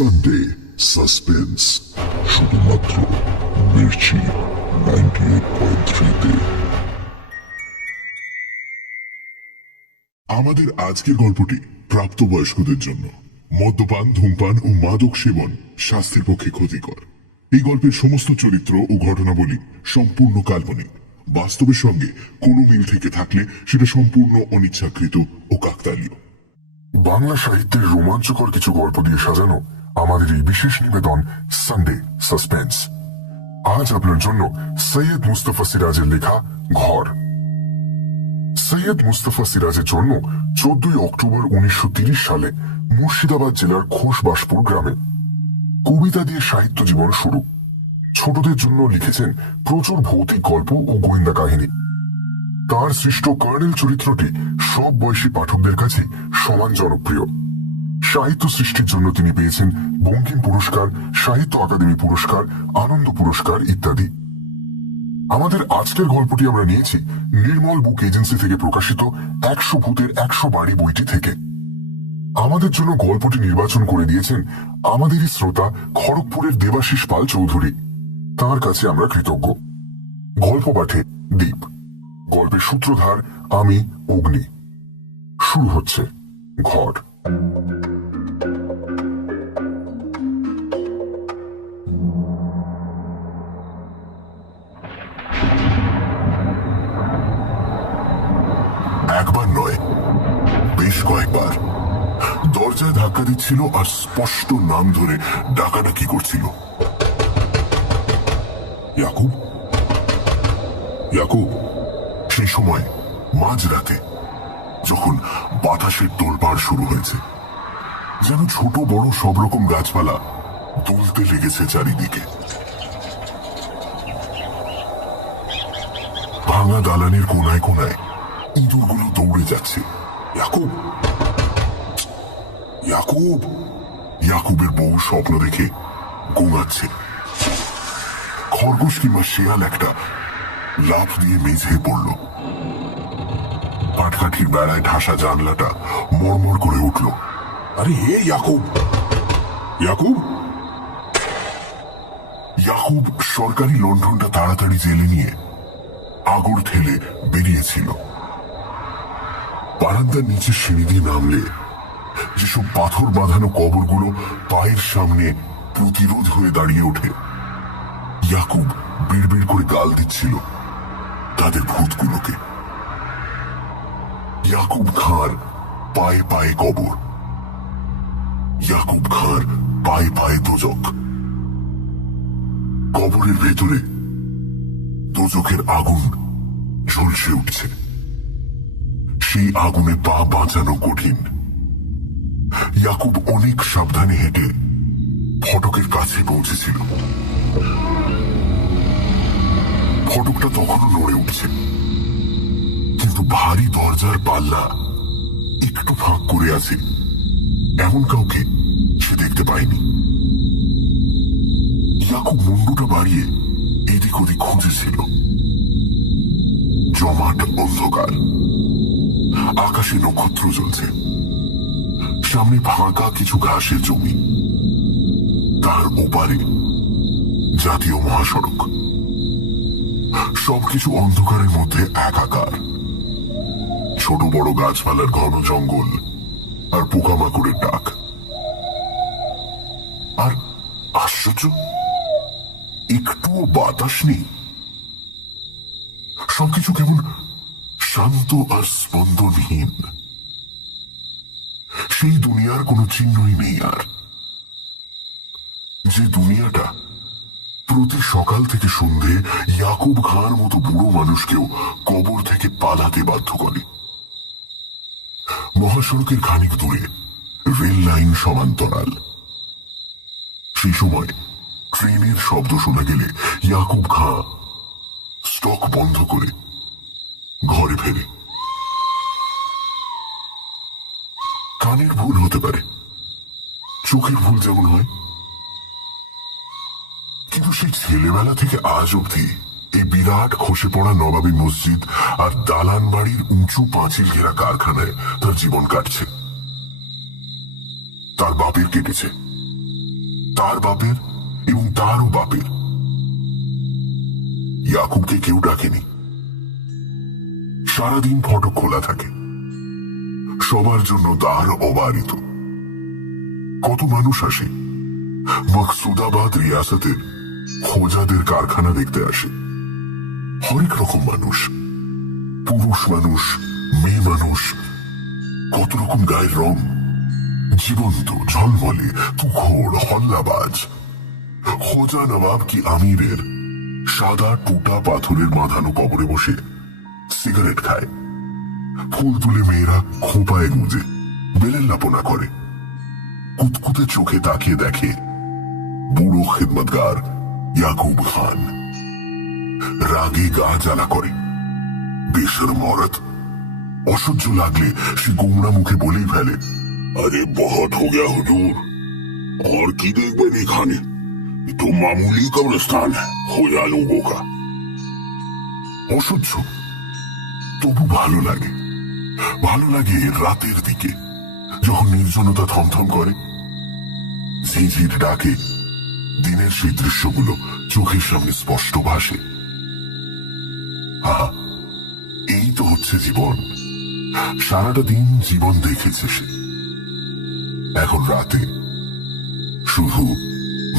Sunday suspense শুধুমাত্র মির্চি 98.3-তে। আমাদের আজকের গল্পটি প্রাপ্তবয়স্কদের জন্য। মদ্যপান, ধূমপান ও মাদক সেবন স্বাস্থ্যের পক্ষে ক্ষতিকর। এই গল্পের সমস্ত চরিত্র ও ঘটনাবলী সম্পূর্ণ কাল্পনিক। বাস্তবের সঙ্গে কোনো মিল থেকে থাকলে সেটা সম্পূর্ণ অনিচ্ছাকৃত ও কাকতালীয়। বাংলা সাহিত্যের রোমাঞ্চকর কিছু গল্প দিয়ে সাজানো আমাদের এই বিশেষ নিবেদন সানডে সাসপেন্স। আজ আপনার জন্য সৈয়দ মুস্তফা সিরাজের লেখা ঘর। সৈয়দ মুস্তফা সিরাজের জন্ম 14 অক্টোবর 1930 সালে মুর্শিদাবাদ জেলার খোশবাসপুর গ্রামে। কবিতা দিয়ে সাহিত্য জীবন শুরু। ছোটদের জন্য লিখেছেন প্রচুর ভৌতিক গল্প ও গোয়েন্দা কাহিনী। তার সৃষ্ট কর্নেল চরিত্রটি সব বয়সী পাঠকদের কাছে সমান জনপ্রিয়। সাহিত্য সৃষ্টির জন্য তিনি পেয়েছেন বঙ্কিম পুরস্কার, সাহিত্য আকাদেমি পুরস্কার, আনন্দ পুরস্কার ইত্যাদি। আমাদের আজকের গল্পটি আমরা নিয়েছি নির্মল বুক এজেন্সি থেকে প্রকাশিত 100 ভূতের 100 বাড়ি বইটি থেকে। আমাদের জন্য গল্পটি নির্বাচন করে দিয়েছেন আমাদেরই শ্রোতা খড়গপুরের দেবাশিস পাল চৌধুরী। তার কাছে আমরা কৃতজ্ঞ। গল্প পাঠে দীপ, গল্পের সূত্রধার আমি অগ্নি। শুরু হচ্ছে ঘর। একবার নয়, বেশ কয়েকবার দরজায় ধাক্কা দিচ্ছিল আর স্পষ্ট নাম ধরে ডাকাডাকি করছিল। ইয়াকুব, ইয়াকুব। সেই সময় মাঝরাতে, যখন বাতাসের তোলপাড় শুরু হয়েছে, যেন ছোট বড় সব রকম গাছপালা দুলতে লেগেছে চারিদিকে। ভাঙা দালানের কোনায় কোনায় ইঁদুরগুলো দৌড়ে যাচ্ছে। ইয়াকুব, ইয়াকুব। ইয়াকুবের বউ স্বপ্ন দেখে গোঙাচ্ছে। খরগোশ কিংবা শেয়াল একটা লাফ দিয়ে মেঝে পড়ল। পাটকাঠির বেড়ায় ঠাসা জানলাটা মরমর করে উঠল। আরে হে ইয়াকুব, ইয়াকুব। ইয়াকুব সরকারি লণ্ঠনটা তাড়াতাড়ি জেলে নিয়ে আগড় ঠেলে বেরিয়েছিল। বারান্দার নিচে সিঁড়ি দিয়ে নামলে যেসব পাথর বাঁধানো কবরগুলো পায়ের সামনে প্রতিরোধ হয়ে দাঁড়িয়ে ওঠে, ইয়াকুব বিড়বিড় করে গাল দিচ্ছিল তাদের ভূতগুলোকে। ইয়াকুব খাঁর পায়ে পায়ে কবর, ইয়াকুব খাঁর পায়ে পায়ে দোজক। কবরের ভেতরে দোজকের আগুন ঝলসে উঠছে। সেই আগুনে পা বাঁচানো কঠিন। ইয়াকুব অনেক সাবধানে হেঁটে ফটকের কাছে পৌঁছেছিল। ফটকটা তখনও নড়ে উঠছে, কিন্তু ভারী দরজার পাল্লা একটু ফাঁক করে আছে এমন কাউকে সে দেখতে পায়নি। ইয়াকুব মুন্ডুটা বাড়িয়ে এদিক ওদিক খুঁজেছিল। জমাট অন্ধকার, আকাশে নক্ষত্র জ্বলছে। সামনে ফাঁকা কিছু ঘাসের জমি, তার ওপারে জাতীয় মহাসড়ক। সবকিছু অন্ধকারের মধ্যে একাকার। ছোট বড় গাছপালার ঘন জঙ্গল আর পোকামাকড়ের ডাক। আর আশ্চর্য, একটুও বাতাস নেই। সবকিছু কেমন শান্ত আর স্পন্দনহীন। সেই দুনিয়ার কোনো চিহ্নই নেই আর, যে দুনিয়াটা প্রতি সকাল থেকে সন্ধে ইয়াকুব খাঁর মতো বুড়ো মানুষকেও কবর থেকে পালাতে বাধ্য করে। মহাসড়কের খানিক দূরে রেল লাইন সমান্তরাল। সেই সময় ট্রেনের শব্দ শোনা গেলে ইয়াকুব খাঁ স্টক বন্ধ করে ঘরে ফেরে। কানের ভুল হতে পারে, চোখের ভুল যেমন হয়, কিন্তু সেই ছেলেবেলা থেকে আজ অবধি এই বিরাট খসে পড়া নবাবী মসজিদ আর দালান বাড়ির উঁচু পাঁচিল ঘেরা কারখানায় তার জীবন কাটছে। তার বাপের কেটেছে, তার বাপের এবং তারও বাপের। ইয়াকুবকে কেউ ডাকেনি। সারাদিন ফটক খোলা থাকে, সবার জন্য দ্বার অবারিত। কত মানুষ আসে। মকসুদাবাদ রিয়াসতের খোজাদের কারখানা দেখতে আসে। হরেক রকম মানুষ, পুরুষ মানুষ, মেয়ে মানুষ, কত রকম গায়ের রং, জীবন্ত, ঝলমলে, তুখোড়, হল্লাবাজ। খোজা নবাব কি আমিরের সাদা টুটা পাথরের বাঁধানো কবরে বসে সিগারেট খায়। ফুল তুলে মেয়েরা খোঁপায় গুঁজে বেলেল্লাপনা করে। কুতকুতে চোখে তাকিয়ে দেখে বুড়ো খিদমতগার ইয়াকুব খান। রাগে গা জ্বালা করে। বেশর মরত অসহ্য লাগলে সে গোমরা মুখে বলেই ফেলে, আরে বহুত হো গয়া হুজুর, और কি দেখবেন এখানে, তো মামুলি কবরস্থান খোজা লোগো কা। অসহ্য, তবু ভালো লাগে। ভালো লাগে রাতের দিকে, যখন নির্জনতা থমথম করে, ঝিঝির ডাকে দিনের সেই দৃশ্যগুলো চোখের সামনে স্পষ্ট ভাসে। আহা, এই তো হচ্ছে জীবন। সারাটা দিন জীবন দেখেছে সে। এখন রাতে শুধু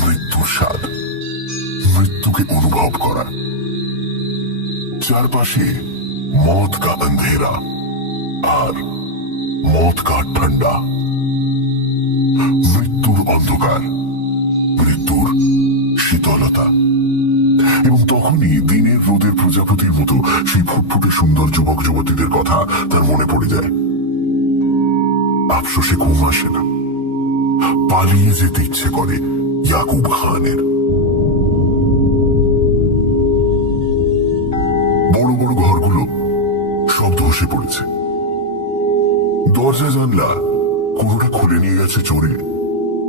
মৃত্যুর স্বাদ, মৃত্যুকে অনুভব করা। চারপাশে মौत का अंधेरा আর मौत का ঠান্ডা। মৃত্যুর অন্ধকার, মৃত্যুর শীতলতা। এবং তখনই দিনের রোদের প্রজাপতির মতো সেই ফুটফুটে সুন্দর যুবক যুবতীদের কথা তার মনে পড়ে যায়। আফসোসে ঘুম আসে না। পালিয়ে যেতে ইচ্ছে করে ইয়াকুব খানের। বড় বড় ঘরগুলো সব ধসে পড়েছে। দরজা জানলা কোনোটা খুলে নিয়ে গেছে চোরে,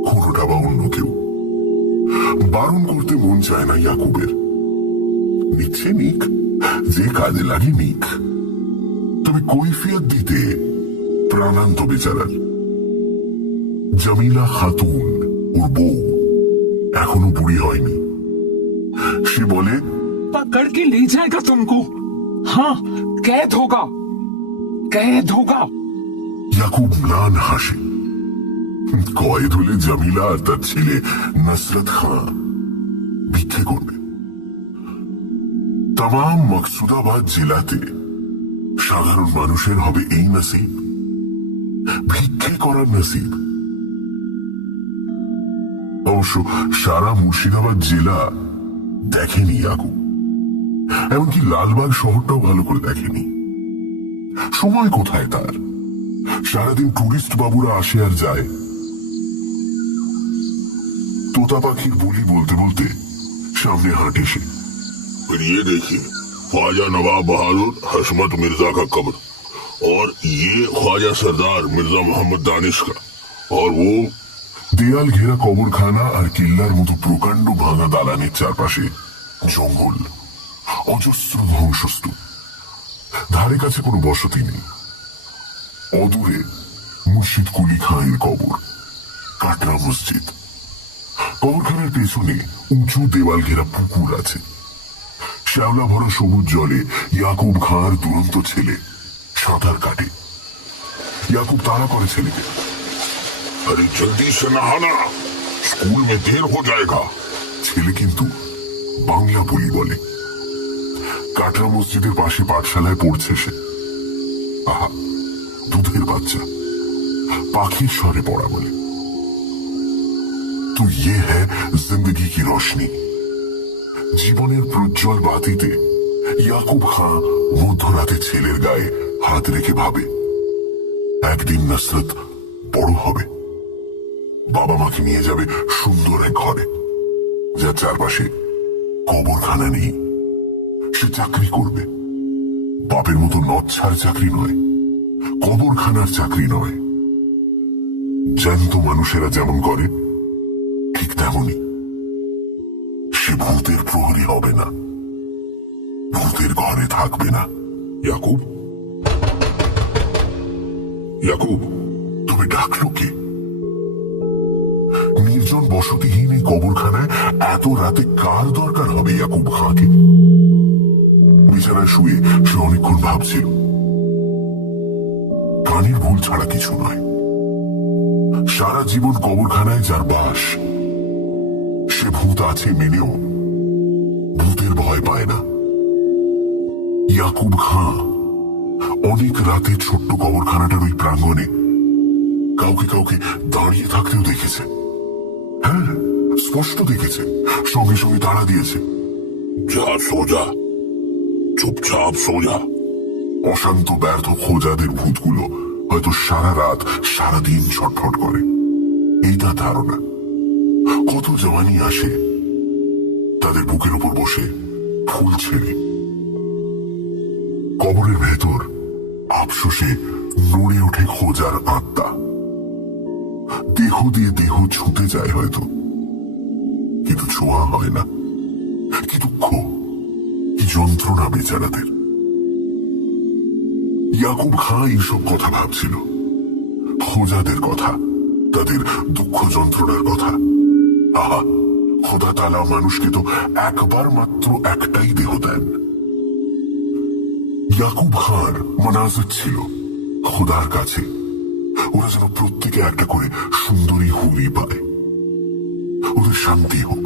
কোনোটা বা অন্য কেউ। বারণ করতে মন চায় না ইয়াকুবের। নিচ্ছে নিক, যে কাজে লাগে নিক। তবে কৈফিয়ত দিতে প্রাণান্ত বেচারার। জামিলা খাতুন, ওর বউ, এখনো বুড়ি হয়নি। সে বলে, पकड़ के ले जाएगा तुमको। हाँ, कैद होगा, कैद होगा। ইয়াকুব ম্লান হাসে। কয়েদ হলে জামিলা আর তার ছেলে নসরত খাঁ ভিক্ষে করবে। তাম মকসুদাবাদ জেলাতে সাধারণ মানুষের হবে এই নসিব, ভিক্ষে করার নসিব। অবশ্য সারা মুর্শিদাবাদ জেলা দেখেনি ইয়াকুব, এমনকি লালবাগ শহরটাও ভালো করে দেখেনি। সময় কোথায় তার? সারাদিন টুরিস্ট বাবুরা আসে আর যায়। তোতা পাখির বুলি বলতে বলতে সামনে হাঁটে সে। ये देखिए ख्वाजा नवाब बहादुर हशमत मिर्जा का कब्र, और ये ख्वाजा सरदार मिर्जा मोहम्मद दानिश का, और वो দেয়াল ঘেরা কবরখানা আর কিল্লার মতো প্রকাণ্ড ভাঙা দালানের চারপাশে জঙ্গল, অজস্র ধ্বংসস্তূপ। ধারে কাছে কোনো বসতি নেই। অদূরে মুর্শিদ কুলি খাঁয়ের কবর, কাটরা মসজিদ। কবরখানার পেছনে উঁচু দেওয়াল ঘেরা পুকুর আছে। শ্যাওলা ভরা সবুজ জলে ইয়াকুব খাঁর দুরন্ত ছেলে সাঁতার কাটে। ইয়াকুব তাড়া করে ছেলেকে, আরে জলদি সে নহানা, স্কুল মে দের হো যায়গা। ছেলে কিন্তু বাংলা বলি বলে। কাটরা মসজিদের পাশে পাঠশালায় পড়ছে সে। আহা, দুধের বাচ্চা, পাখির স্বরে পড়া বলে। তো ইয়ে হ্যায় জিন্দগি কি রোশনি। জীবনের প্রজ্জ্বল বাতিতে ইয়াকুব খাঁ মধ্যরাতে ছেলের গায়ে হাত রেখে ভাবে, একদিন নসরত বড় হবে, বাবা মাকে নিয়ে যাবে সুন্দর এক ঘরে, যার চারপাশে কবরখানা নেই। সে চাকরি করবে, বাপের মতো নচ্ছার চাকরি নয়, কবরখানার চাকরি নয়। জ্যান্ত মানুষেরা যেমন করে ঠিক তেমনই। সে ভূতের প্রহরী হবে না, ভূতের ঘরে থাকবে না। ইয়াকুব, ইয়াকুব, তুমি ডাকলো কে? নির্জন বসতিহীন এই কবরখানায় এত রাতে কার দরকার হবে ইয়াকুব খাঁকে? বিছানায় শুয়ে সে অনেকক্ষণ ভাবছিল। কানের ভুল ছাড়া কিছু নয়। সারা জীবন কবরখানায় যার বাস, সে ভূত আছে মেনেও ভূতের ভয় পায় না। ইয়াকুব খাঁ অনেক রাতে ছোট্ট কবরখানাটার ওই প্রাঙ্গণে কাউকে কাউকে দাঁড়িয়ে থাকতেও দেখেছে। হ্যাঁ, স্পষ্ট দেখেছে। সঙ্গে সঙ্গে তাড়া দিয়েছে, যা সোজা, চুপচাপ সোজা। অশান্ত ব্যর্থ খোঁজাদের ভূতগুলো হয়তো সারা রাত সারাদিন ছটফট করে, এই তার ধারণা। কত জওয়ানি আসে তাদের বুকের উপর বসে ফুল ছেড়ে। কবরের ভেতর আফসোসে নড়ে ওঠে খোঁজার আত্মা। দেহ দিয়ে দেহ ছুতে যায় হয়তো, কিন্তু ছোঁয়া হয় না। কি দুঃখ, কি যন্ত্রণা বেচারাদের। ইয়াকুব খাঁ এইসব কথা ভাবছিল, খোঁজাদের কথা, তাদের দুঃখ যন্ত্রণার কথা। আহা, খোদা তাআলা মানুষকে তো একবার মাত্র একটাই দেহ দেন। ইয়াকুব খাঁর মানাজত ছিল খোদার কাছে ওরা যেন প্রত্যেকে একটা করে সুন্দরী হুরি পায়। ওদের শান্তি হোক,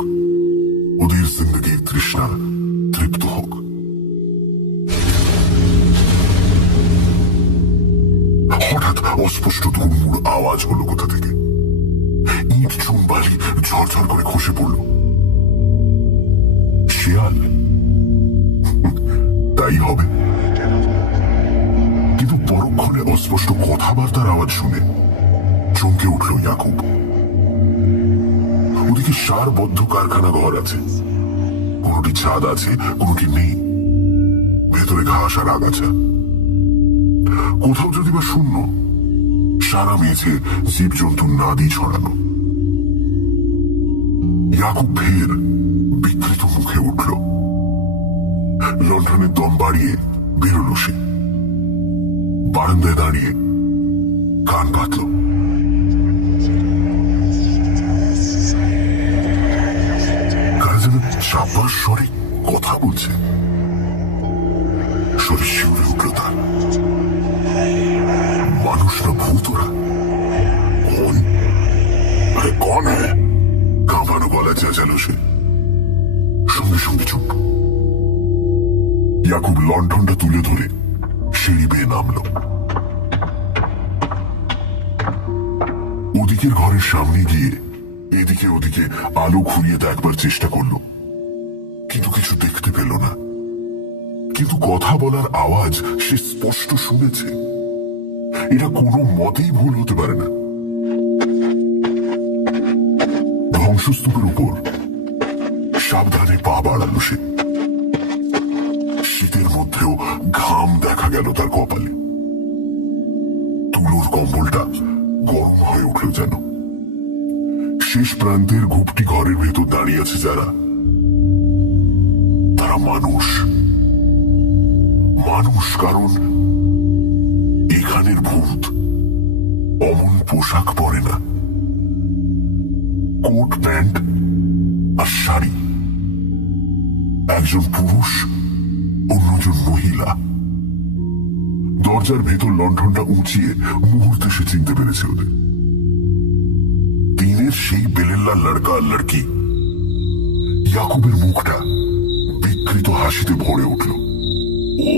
ওদের জিন্দগির তৃষ্ণা তৃপ্ত হোক। হঠাৎ অস্পষ্ট ধুমুর আওয়াজ হলো কোথা থেকে। ইট চুন বালি ঝরঝর করে খসে পড়ল। শিয়াল? তাই হবে। কিন্তু পরক্ষণে অস্পষ্ট কথাবার্তার আওয়াজ শুনে চমকে উঠল ইয়াকুব। ওদিকে সারবদ্ধ কারখানা ঘর আছে, কোনটি ছাদ আছে, কোনটি নেই। ভেতরে ঘাস আর আগাছা, কোথাও যদি বা শূন্য। সারা মেঝে জীবজন্তুর নাদি ছড়ানো। ইয়াকুব ফের বিকৃত মুখে উঠল। লণ্ঠনের দম বাড়িয়ে বেরোল সে। বারান্দায় দাঁড়িয়ে কান পাতল। কারা যেন চাপার স্বরে কথা বলছে। শরীর শিউরে উঠল তার। মানুষ না ভূতরা? কোন? আরে কন হ্যাঁ? কাঁপানো গলা চেঁচালো সে। সঙ্গে সঙ্গে চুপ। ইয়াকুব লণ্ঠনটা তুলে ধরে সিঁড়ি বেয়ে নামল। ওদিকের ঘরের সামনে গিয়ে এদিকে ওদিকে আলো ঘুরিয়ে দেখবার চেষ্টা করল, কিন্তু কিছু দেখতে পেল না। কিন্তু কথা বলার আওয়াজ সে স্পষ্ট শুনেছে। এটা কোনো মতেই ভুল হতে পারে না। ধ্বংসস্তূপের উপর সাবধানে পা বাড়ালো সে। শীতের মধ্যেও ঘাম দেখা গেল তার কপালে। তুলোর কম্বলটা গরম হয়ে উঠল যেন। শেষ প্রান্তের ঘুপটি ঘরের ভেতর দাঁড়িয়ে আছে যারা, তারা মানুষ। মানুষ কারণ এখানের ভূত অমন পোশাক পরে না। কোট প্যান্ট আর শাড়ি। একজন পুরুষ, অন্যজন মহিলা। দরজার ভেতর লণ্ঠনটা উঁচিয়ে মুহূর্তে সে চিনতে পেরেছে ওদের। দিনের সেই বেলেল্লা লড়কা আর লড়কি। ইয়াকুবের মুখটা বিকৃত হাসিতে ভরে উঠল। ओ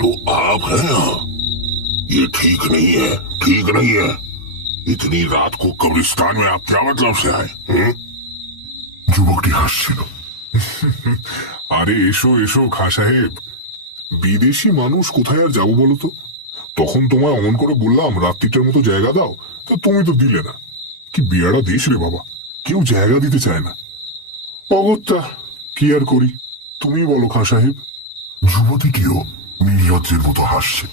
तो आप हैं यहाँ? ये ठीक नहीं है, ठीक नहीं है। इतनी रात को कब्रिस्तान में आप क्या मतलब से आए? যুবকটি হাসছিল। আরে এসো এসো খা সাহেব, বিদেশি মানুষ কোথায় আর যাবো বলো তো? তখন তোমায় অমন করে বললাম রাত্রিটার মতো জায়গা দাও, তো তুমি তো দিলে না। কি বিয়ারা দেশ রে বাবা, কেউ জায়গা দিতে চায় না। অগত্যা কি আর করি, তুমি বলো খা সাহেব। যুবতীটিও নির্লজ্জের মতো হাসছে।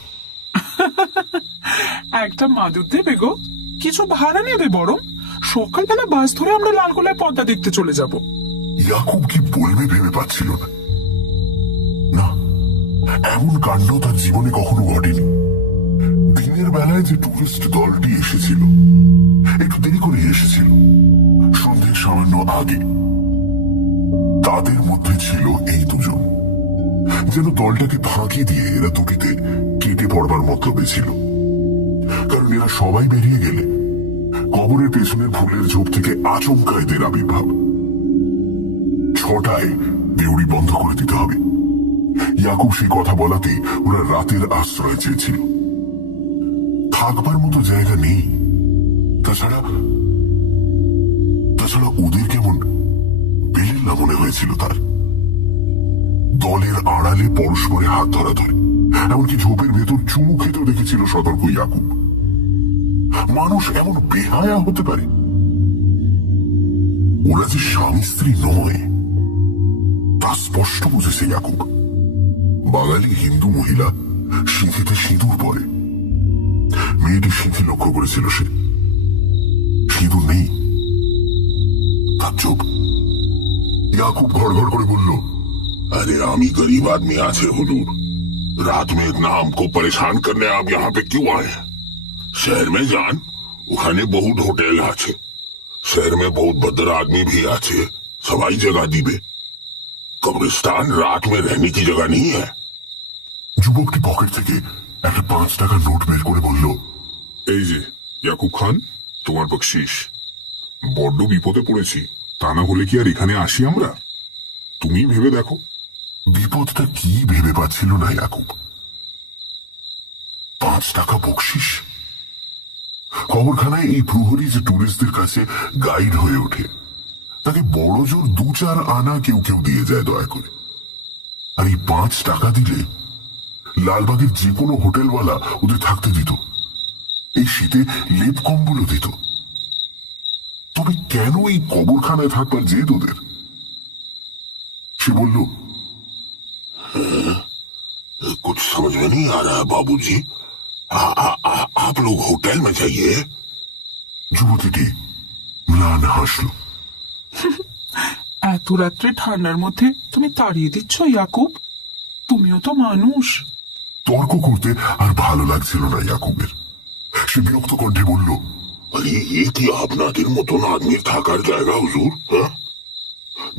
একটা মাদুর দেবে গো, কিছু ভাড়া নেবে বরং। সকালবেলা বাস ধরে আমরা লালগোলায় পদ্মা দেখতে চলে যাব। ইয়াকুব কি বলবে ভেবে পাচ্ছিল না। না, এমন কাণ্ড তার জীবনে কখনো ঘটেনি। দিনের বেলায় যে টুরিস্ট দলটি এসেছিল, একটু দেরি করে এসেছিল, সামান্য আগে। তাদের মধ্যে ছিল এই দুজন, যেন দলটাকে ফাঁকি দিয়ে এরা দুটিতে কেটে পড়বার মতলবে ছিল। কারণ এরা সবাই বেরিয়ে গেলে কবরের পেছনের ফুলের ঝোপ থেকে আচমকা এদের আবির্ভাব। 6টায় দেউড়ি বন্ধ করে দিতে হবে। ইয়াকুব সেই কথা বলাতেই ওরা রাতের আশ্রয় চেয়েছিল। থাকবার মতো জায়গা নেই। তাছাড়া ওদের কেমন বেলেল্লা মনে হয়েছিল তার। দলের আড়ালে পরস্পরে হাত ধরাধরি, এমনকি ঝোপের ভেতর চুমু খেতেও দেখেছিল সতর্ক ইয়াকুব। মানুষ এমন বেহায়া হতে পারে? ওরা যে স্বামী স্ত্রী নয় তা স্পষ্ট বুঝেছে ইয়াকুব। বাঙালি হিন্দু মহিলা সিঁথিতে সিঁদুর পরে। মেয়েটি সিঁথি লক্ষ্য করেছিল সে। সিঁদুর নেই। তাজ্জব। याकूब घड़ করে বলল, अरे आमी गरीब आदमी आज है हुजूर। रात में इतना हमको परेशान करने आप यहाँ पे क्यों आए? शहर में जान, ওখানে बहुत হোটেল আছে। शहर में बहुत भद्र आदमी भी আছে, सवाई जगह दिबे। कब्रिस्तान रात में रहने की जगह नहीं है। যুবকটি পকেট থেকে একটা 5 টাকার নোট বের করে বলল, এই যে ইয়াকুব খান, তোমার বকশিস। বড্ড বিপদে পড়েছি, তা না হলে কি আর এখানে আসি আমরা? তুমি ভেবে দেখো। বিপদটা কি ভেবে পাচ্ছিল না ইয়াকুব। 5 টাকা বকশিস। খবরখানায় এই প্রহরী যে টুরিস্টদের কাছে গাইড হয়ে ওঠে, তাকে বড় জোর 2-4 আনা কেউ কেউ দিয়ে যায় দয়া করে। আর এই 5 টাকা দিলে লালবাগের যে কোনো হোটেলওয়ালা ওদের থাকতে দিত। এই শীতে লেপ কম্বলও দিত। তবে কেন এই কবরখানায় থাকবার জেদ ওদের? সে বলল, कुछ समझ में नहीं आ रहा है बाबूजी। आप लोग होटल में जाइए। যুবতীটি ম্লান হাসল। এত রাত্রে ঠান্ডার মধ্যে তুমি তাড়িয়ে দিচ্ছ ইয়াকুব? তুমিও তো মানুষ। তর্ক করতে আর ভালো লাগছিল না ইয়াকুবের। সে বিরক্ত কণ্ঠে বলল, अरे ये कि আপনাদের মতন আদমির থাকার জায়গা হুজুর? হ্যাঁ,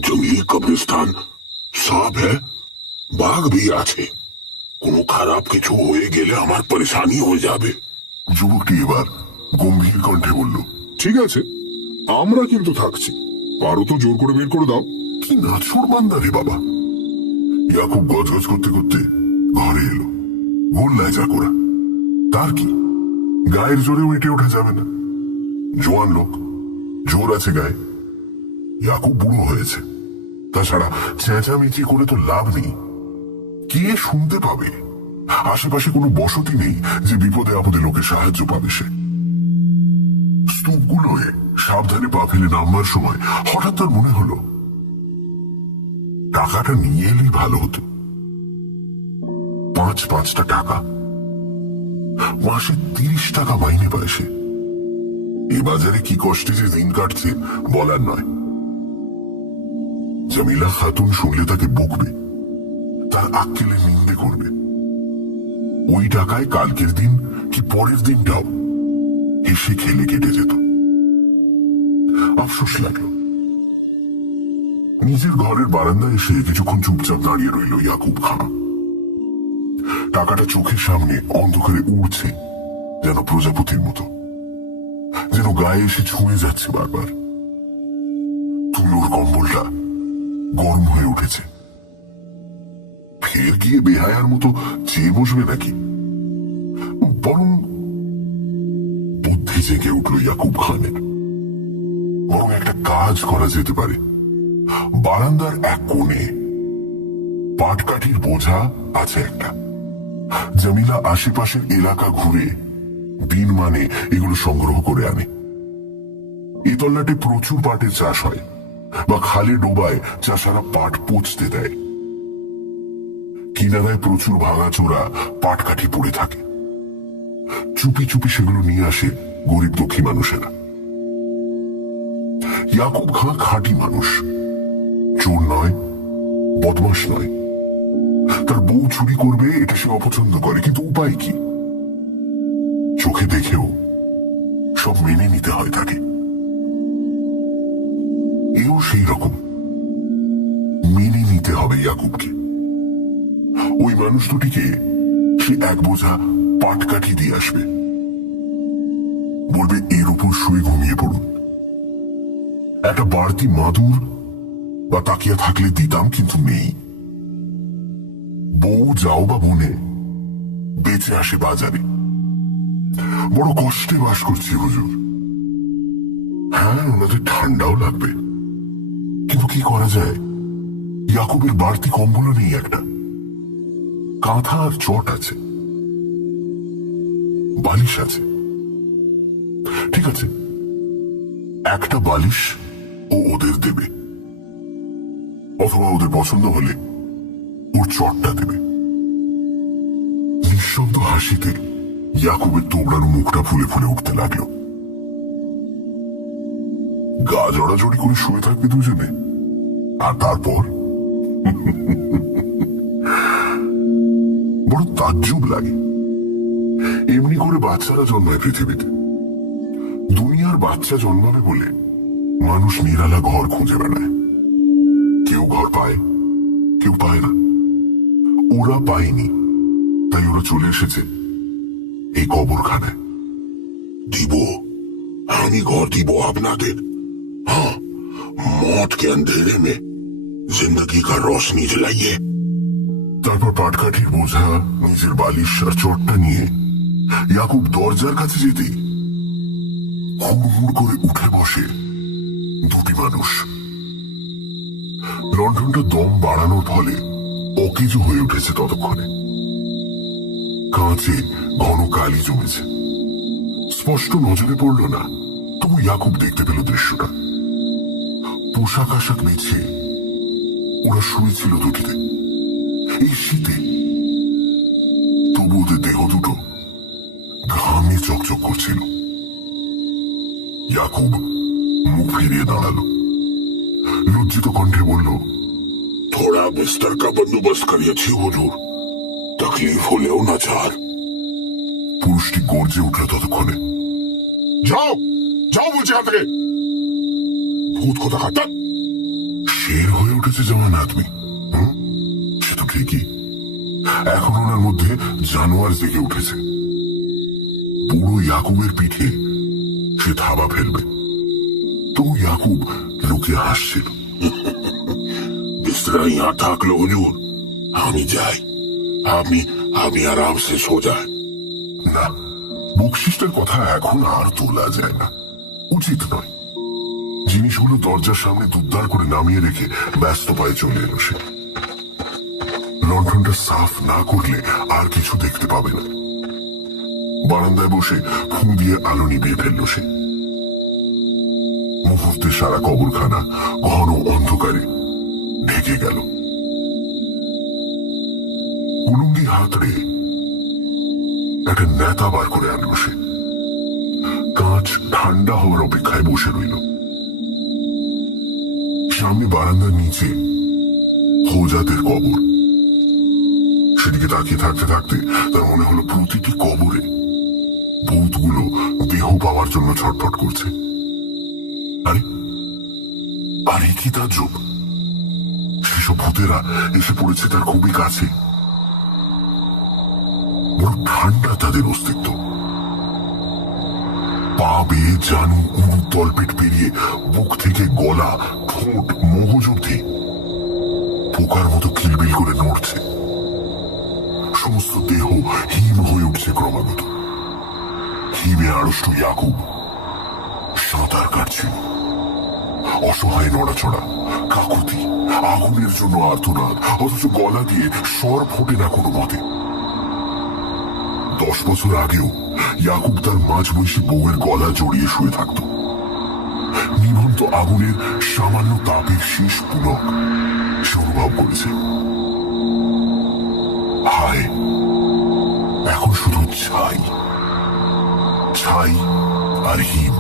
জঙ্গলি কবরস্থান সব হ্যাঁ, বাঘ भी আছে। কোনো খারাপ কিছু হয়ে গেলে আমার পরেশানি হয়ে যাবে। যুবকটি এবার গম্ভীর কণ্ঠে বলল, ঠিক আছে, আমরা কিন্তু থাকছি। পারো তো জোর করে বের করে দাও। কি নাছোড় বান্দা রে বাবা। ইয়াকুব গজগজ করতে করতে ঘরে এলো। গোল্লায় যা করা, তার কি গায়ের জোরে উঠে ওঠা যাবে না। জোয়ান লোক, জোর আছে গায়ে। ইয়াকুব বুড়ো হয়েছে। তাছাড়া চেঁচামেচি করে তো লাভ নেই। কে শুনতে পাবে? আশেপাশে কোনো বসতি নেই যে বিপদে আপদে লোকে সাহায্য পাবে সে। স্তূপগুলোয় সাবধানে পা ফেলে নামবার সময় হঠাৎ তার মনে হলো টাকাটা নিয়ে এলেই ভালো হতো। 5-5টা টাকা, মাসে 30 টাকা মাইনে পায় সে। এ বাজারে কি কষ্টে যে দিন কাটছে বলার নয়। জামিলা খাতুন শুনলে তাকে বকবে, তার আক্কেলে নিন্দে করবে। ওই টাকায় কালকের দিন কি পরের দিনটাও হেসে খেলে কেটে যেত। আফসোস লাগলো। নিজের ঘরের বারান্দায় এসে কিছুক্ষণ চুপচাপ দাঁড়িয়ে রইল ইয়াকুব খান। টাকাটা চোখের সামনে অন্ধকারে উড়ছে, যেন প্রজাপতির মতো, যেন গায়ে এসে ছুঁয়ে যাচ্ছে বারবার। তুলোর কম্বলটা গরম হয়ে উঠেছে। ফের গিয়ে বেহায়ার মতো চেয়ে বসবে নাকি? বরং বুদ্ধি জেগে উঠল ইয়াকুব খানের। বরং একটা কাজ করা যেতে পারে। বারান্দার এক কোণে পাটকাঠির বোঝা আছে একটা। জামিলা আশেপাশের এলাকা ঘুরে দিন মানে এগুলো সংগ্রহ করে আনে। এ তল্লাটে প্রচুর পাটের চাষ হয়, বা খালে ডোবায় চাষারা পাট পচতে দেয়। কিনারায় প্রচুর ভাঙাচোরা পাটকাঠি পড়ে থাকে। চুপি চুপি সেগুলো নিয়ে আসে গরিব দুঃখী মানুষেরা। ইয়াকুব খান খাঁটি মানুষ, চোর নয়, বদমাশ নয়। তার বউ চুরি করবে এটা সে অপছন্দ করে, কিন্তু উপায় কি? চোখে দেখেও সব মেনে নিতে হয় তাকে। এও সেই রকম। মেনে নিতে হবে ইয়াকুবকে। ওই মানুষ দুটিকে সে এক বোঝা পাটকাঠি দিয়ে আসবে, বলবে এর উপর শুয়ে ঘুমিয়ে পড়ুন। একটা বাড়তি মাদুর বা তাকিয়া থাকলে দিতাম, কিন্তু নেই। বউ যাও বা বনে বেঁচে আসে বাজারে। বড় কষ্টে বাস করছি হুজুর। হ্যাঁ, ওনাদের ঠান্ডাও লাগবে, কিন্তু কি করা যায়? ইয়াকুবের বাড়তি কম্বলও নেই একটা। কাঁথা আর চট আছে, বালিশ আছে। ঠিক আছে, একটা বালিশ ও ওদের দেবে, অথবা ওদের পছন্দ হলে ওর চটটা দেবে। নিঃশব্দ হাসিতে ইয়াকুবের তোবড়ানো মুখটা ফুলে ফুলে উঠতে লাগলো। গা জড়াজড়ি করে শুয়ে থাকবে দুজনে, আর তারপর বড় তাজ্জুব লাগে। এমনি করে বাচ্চারা জন্মায় পৃথিবীতে। দুনিয়ার বাচ্চা জন্মাবে বলে মানুষ নিরালা ঘর খুঁজে বেড়ায়। কেউ ঘর পায়, কেউ পায় না। ওরা পায়নি, তাই ওরা চলে এসেছে এই কবরখানায়। দিব, আমি ঘর দিব আপনাদের। हाँ, मौत के अंधेरे में जिंदगी का रोशनी जलाइए। তারপর পাটকাঠির বোঝা, নিজের বালিশ আর চটটা নিয়ে ইয়াকুব দরজার কাছে যেতেই হুড় করে উঠে বসে দুটি মানুষ। লণ্ঠনটা দম বাড়ানোর ফলে অকেজো হয়ে উঠেছে ততক্ষণে। কাঁচে ঘন কালি জমেছে। স্পষ্ট নজরে পড়ল না, তবু ইয়াকুব দেখতে পেল দৃশ্যটা। পোশাক আশাক বিছিয়ে ওরা শুয়েছিল দুটিতে এই শীতে, তবু ওদের দেহ দুটো ঘামে চকচক করছিল। ইয়াকুব মুখ ফিরিয়ে দাঁড়ালো, লজ্জিত কণ্ঠে বলল, थोड़ा बिस्तर का बंदोबस्त करिए हुजूर, तकलीफ होलेও না চার। পুরুষটি গর্জে উঠল ততক্ষণে, যাও যাও বলছি হাত থেকে, ভূত কোথা খাতা। শের হয়ে উঠেছে জওয়ান আদমি। সে তো ঠিকই, এখন ওনার মধ্যে জানোয়ার জেগে উঠেছে। পুরো ইয়াকুবের পিঠে সে থাবা ফেলবে, তবু ইয়াকুব লুকিয়ে হাসছিল। बिस्तरा यहाँ থাকলো হুজুর, আমি যাই, আপনি আপনি আরাম সে সো যায়। না, বকশিসটার কথা এখন আর তোলা যায় না, উচিত নয়। জিনিসগুলো দরজার সামনে দুদ্দার করে নামিয়ে রেখে ব্যস্ত পায়ে চলে এলো সে। লণ্ঠনটা সাফ না করলে আর কিছু দেখতে পাবে না। বারান্দায় বসে ফু দিয়ে আলো নিভিয়ে ফেলল সে। মুহূর্তে সারা কবরখানা ঘন অন্ধকারে ঢেকে গেল। উলুঙ্গি হাতড়ে একটা নেতা বার করে আনলো সে। কাঁচ ঠান্ডা হওয়ার অপেক্ষায় বসে রইল। সামনে বারান্দার নিচে হোজাতের কবর। সেদিকে তাকিয়ে থাকতে থাকতে তার মনে হলো প্রতিটি কবরে ভূতগুলো দেহ পাওয়ার জন্য ছটফট করছে। আরে আরে কি তাজ্জব! সেসব ভূতেরা এসে পড়েছে তার খুবই কাছে। বড় ঠান্ডা তাদের অস্তিত্ব। পা বেয়ে জানু উড়ু তলপেট পেরিয়ে বুক থেকে গলা, ঠোঁট, মগজ অবধি পোকার মতো কিলবিল করে নড়ছে। সমস্ত দেহ হিম হয়ে উঠছে ক্রমাগত। হিমে আড়ষ্ট ইয়াকুব সাঁতার কাটছিল। অসহায় নড়াচড়া, কাকুতি, আগুনের জন্য আর্তনাদ, অথচ গলা দিয়ে স্বর ফোটে না কোনো মতে। 10 বছর আগেও ইয়াকুব তার মাঝবয়সী বউয়ের গলা জড়িয়ে শুয়ে থাকত। নিভন্ত আগুনের সামান্য তাপের শেষ পুলক সে অনুভব করেছে। হায়, এখন শুধু ছাই, ছাই আর হিম।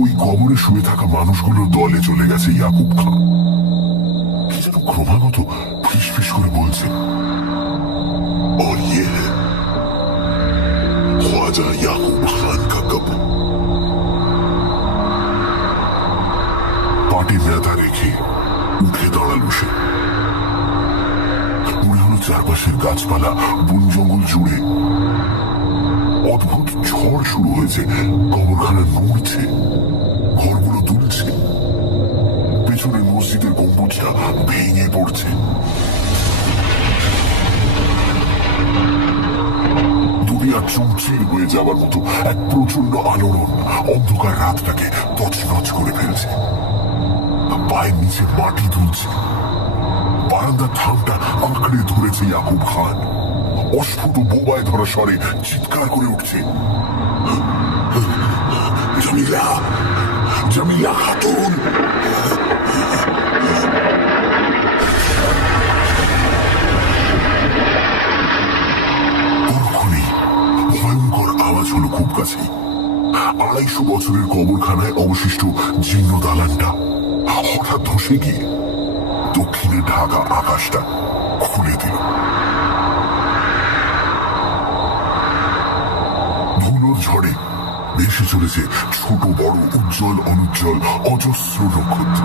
ওই কবরে শুয়ে থাকা মানুষগুলোর দলে চলে গেছে ইয়াকুব খান। কি যেন ক্রমাগত ফিসফিস করে বলছে, और ये है ख्वाजा याकूब खान का कब्र। দাঁড়ালো সে। মনে হলো চারপাশের গাছপালা, বন জঙ্গল জুড়ে অদ্ভুত ঝড় শুরু হয়েছে। কবরখানা নড়ছে, ঘরগুলো দুলছে, পেছনে মসজিদের গম্বুজটা ভেঙে পড়ছে। দুনিয়া চমচির হয়ে যাওয়ার মতো এক প্রচন্ড আলোড়ন অন্ধকার রাতটাকে তছনছ করে ফেলছে। পায়ের নিচে মাটি দুলছে। বারান্দার থামটা আঁকড়ে ধরেছে ইয়াকুব খান। অস্ফুট বোবায় ধরা স্বরে চিৎকার করে উঠছে, জামিলা, জামিলা খাতুন। তখনই ভয়ঙ্কর আওয়াজ হলো খুব কাছে। 250 বছরের কবরখানায় অবশিষ্ট জীর্ণ দালানটা হঠাৎ ধসে গিয়ে দক্ষিণে ঢাকা আকাশটা খুলে দিল। ধুলোর ঝড়ে ভেসে চলেছে ছোট বড়, উজ্জ্বল অনুজ্জ্বল অজস্র নক্ষত্র।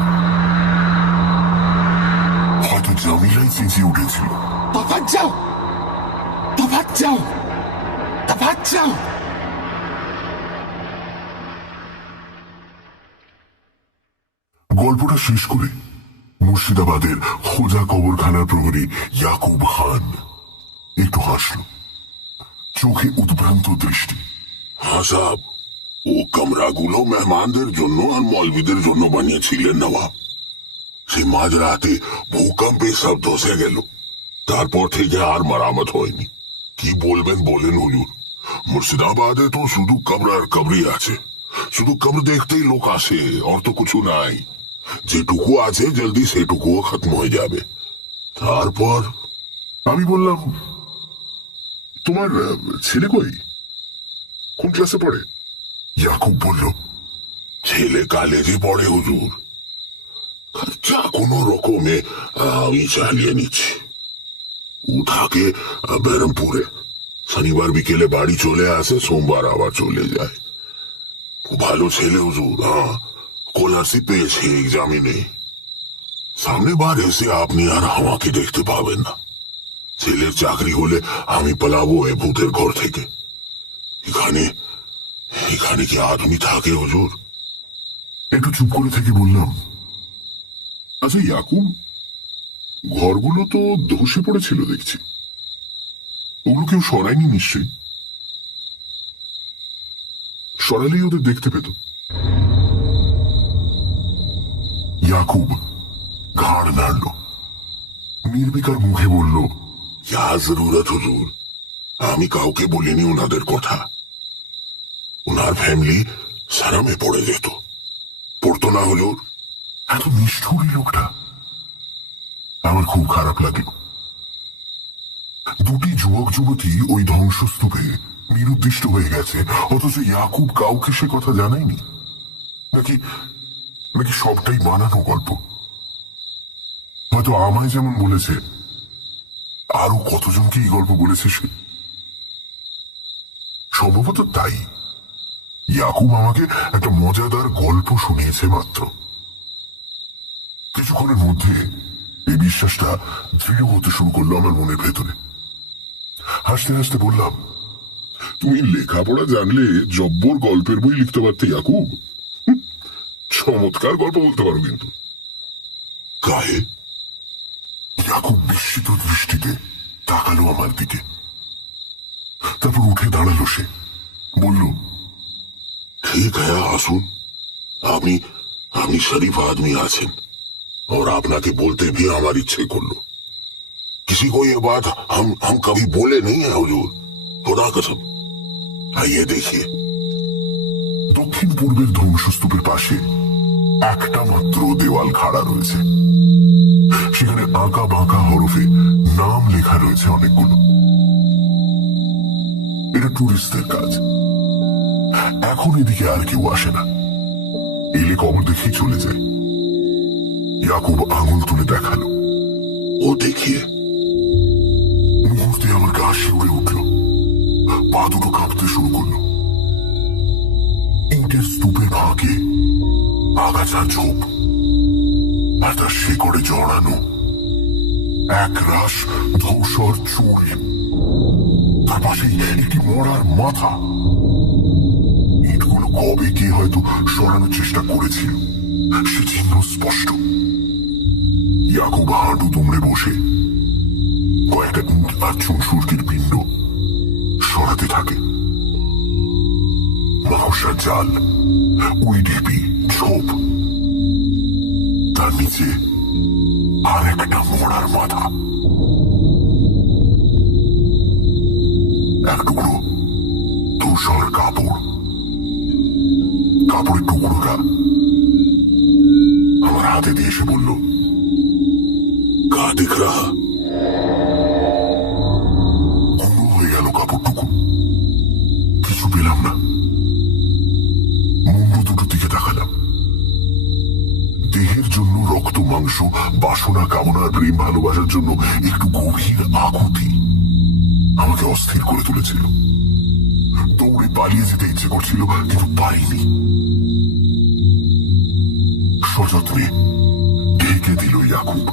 হয়তো জামিলাই চেঁচিয়ে উঠেছিল, তফাৎ যাও, তফাৎ যাও, তফাৎ যাও। গল্পটা শেষ করে মুর্শিদাবাদের খোঁজা কবরখানার প্রহরী ইয়াকুব খান একটু হাসল, চোখে উদ্ভ্রান্ত দৃষ্টি। हाँ साहब, ও কামরাগুলো মেহমানদের জন্য আর মৌলবীদের জন্য বানিয়েছিলেন নবাব। সেই মাঝরাতে ভূকম্পে সব ধসে গেল, তারপর থেকে আর মারামত হয়নি। কি বলবেন বলেন হুজুর, মুর্শিদাবাদে তো শুধু কবর আর কবরই আছে। শুধু কবর দেখতেই লোক আসে, আর তো কিছু নাই। যেটুকু আছে জলদি সেটুকুও খতম হয়ে যাবে। তারপর আমি বললাম, তোমার ছেলে কই, কোন ক্লাসে পড়ে? ইয়াকুব বলল, ছেলে কলেজে পড়ে হুজুর। খরচা কোনো রকমে আমি চালিয়ে নিচ্ছি। ও থাকে বেরমপুরে, শনিবার বিকেলে বাড়ি চলে আসে, সোমবার আবার চলে যায়। খুব ভালো ছেলে হুজুর। হ্যাঁ, স্কলারশিপ পেয়েছে এক্সামিনে। সামনে বার এসে আপনি আর আমাকে দেখতে পাবেন না। ছেলের চাকরি হলে আমি পালাবো এ ভূতের ঘর থেকে। এখানে এখানে কি আদমি থাকে হুজুর? একটু চুপ করে থেকে বললাম, আচ্ছা ইয়াকুব, ঘরগুলো তো ধসে পড়েছিল দেখছি, ওগুলো কেউ সরায়নি নিশ্চয়ই? সরালেই ওদের দেখতে পেত। ইয়াকুব ঘাড় নাড়ল, নির্বিকার মুখে বলল, क्या जरूरत হুজুর, আমি কাউকে বলিনি ওনাদের কথা। ওনার ফ্যামিলি সারামে পড়ে যেত, পড়তো না হুজুর। এত নিষ্ঠুর এই লোকটা। আমার খুব খারাপ লাগলো। দুটি যুবক যুবতী ওই ধ্বংসস্তূপে নিরুদ্দিষ্ট হয়ে গেছে, অথচ ইয়াকুব কাউকে সে কথা জানায়নি। নাকি নাকি সবটাই বানানো গল্প? হয়তো আমায় যেমন বলেছে, আরো কতজনকে এই গল্প বলেছে সে। সম্ভবত তাই ইয়াকুব আমাকে একটা মজাদার গল্প শুনিয়েছে মাত্র। কিছুক্ষণের মধ্যে এই বিশ্বাসটা দৃঢ় হতে শুরু করলো আমার মনের ভেতরে। হাসতে হাসতে বললাম, তুমি লেখাপড়া জানলে জব্বর গল্পের বই লিখতে পারতে ইয়াকুব। চমৎকার গল্প বলতে পারো কিন্তু। কাহে? ইয়াকুব বিস্মিত দৃষ্টিতে তাকালো আমার দিকে, তারপর উঠে দাঁড়ালো সে। বলল, ঠিক হ্যাঁ, আসুন। আপনি আপনি শরীফ आदमी আছেন, और আপনাকে বলতে भी আমার ইচ্ছে করলো। किसी को ये बात हम कभी बोले नहीं है हुजूर, खुदा कसम। आइए देखिए। দক্ষিণ পূর্বের ধ্বংসস্তূপের পাশে একটা মাত্র দেওয়াল খাড়া রয়েছে। সেখানে আঁকা বাঁকা হরফে নাম লেখা রয়েছে অনেকগুলো। এটা টুরিস্টদের কাজ। এখন এদিকে আর কেউ আসে না, এলে কবর দেখেই চলে যায়। ইয়াকুব আঙুল তুলে দেখালো, वो देखिए। মুহূর্তে আমার গা শিউরে উঠল, পা দুটো কাঁপতে শুরু করলো। ইটের স্তূপের ফাঁকে আগাছার ঝোপ, আর তার শেকড়ে জড়ানো এক রাশ ধূসর চুল, তার পাশেই একটি মরার মাথা। ইটগুলো কবে কে হয়তো সরানোর চেষ্টা করেছিল, সে চিহ্ন স্পষ্ট। ইয়াকুব হাঁটু দুমড়ে বসে কয়েকটা ইট আর চুনসুরকির পিণ্ড সরাতে থাকে। মাকড়সার জাল, উইডিপি, ঝোপ, তার নিচে আর একটা মরার মাথা। এক টুকরো ধূসর কাপড়। কাপড়ের টুকরোটা আমার হাতে দিয়ে এসে বলল, का दिख रहा? গুঁড়ো হয়ে গেল কাপড়টুকু। কিছু পেলাম না। মুন্ডু দুটোর দিকে তাকালাম। দেহের জন্য রক্ত, মাংস, বাসনা, কামনা, প্রেম, ভালোবাসার জন্য একটু গভীর আকুতি আমাকে অস্থির করে তুলেছিল। দৌড়ে পালিয়ে যেতে ইচ্ছে করছিল, কিন্তু পারিনি। সযত্নে ঢেকে দিল ইয়াকুব।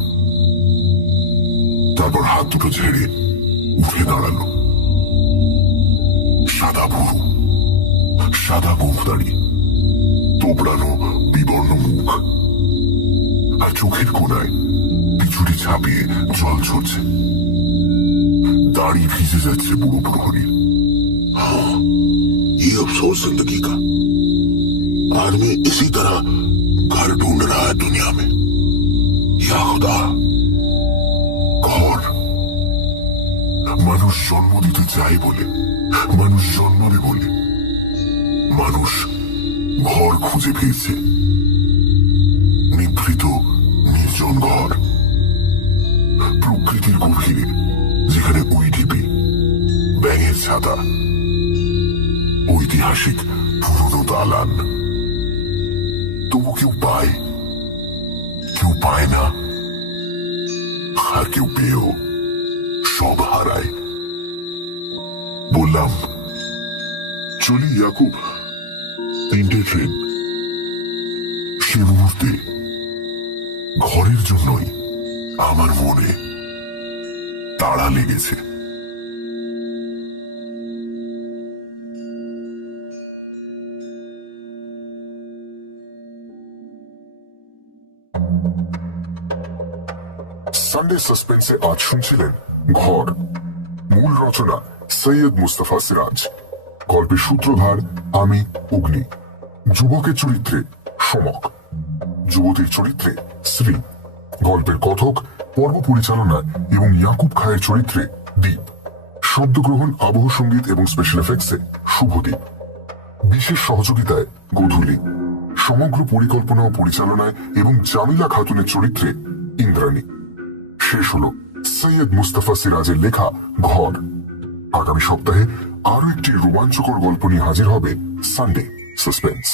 তারপর হাত দুটো ঝেড়ে উঠে দাঁড়ালো। সাদা ভুরু, সাদা গোঁফদাড়ি, তোবড়ানো বিবর্ণ মুখ, আর চোখের কোণায় পিছুটি ছাপিয়ে জল ঝরছে। দাড়ি ভিজে যাচ্ছে বুড়ো প্রহরীর। ये अफसोस जिंदगी का। आदमी इसी तरह घर ढूंढ रहा है दुनिया में। या खुदा, ঘর। মানুষ জন্ম দিতে চায় বলে, মানুষ জন্মাবে বলে, মানুষ ঘর খুঁজে পেয়েছে। নিভৃত নির্জন ঘর, প্রকৃতির গভীরে, যেখানে উইডিপি, ব্যাঙের ছাতা, ঐতিহাসিক পুরনো দালান। তবু কেউ পায়, কেউ পায় না, আর কেউ পেয়েও সব হারায়। বললাম, চলি ইয়াকুব, 3টে ট্রেন। সে মুহূর্তে ঘরের জন্যই আমার মনে তাড়া লেগেছে। সানডে সাসপেন্সে আজ শুনছিলেন ঘর। মূল রচনা সৈয়দ মুস্তফা সিরাজ। গল্পের সূত্রধার আমি, অগ্নি। যুবকের চরিত্রে সমক, যুবতীর চরিত্রে শ্রী, গল্পের কথক, পর্ব পরিচালনা এবং ইয়াকুব খায়ের চরিত্রে দীপ, শব্দগ্রহণ, আবহ সঙ্গীত এবং স্পেশাল এফেক্টসে শুভদীপ, বিশেষ সহযোগিতায় গধূলি, সমগ্র পরিকল্পনা ও পরিচালনায় এবং জামিলা খাতুনের চরিত্রে ইন্দ্রাণী। শেষ হল সৈয়দ মুস্তফা সিরাজের লেখা ঘর। আগামী সপ্তাহে আরো একটি রোমাঞ্চকর গল্প নিয়ে হাজির হবে সানডে সাসপেন্স।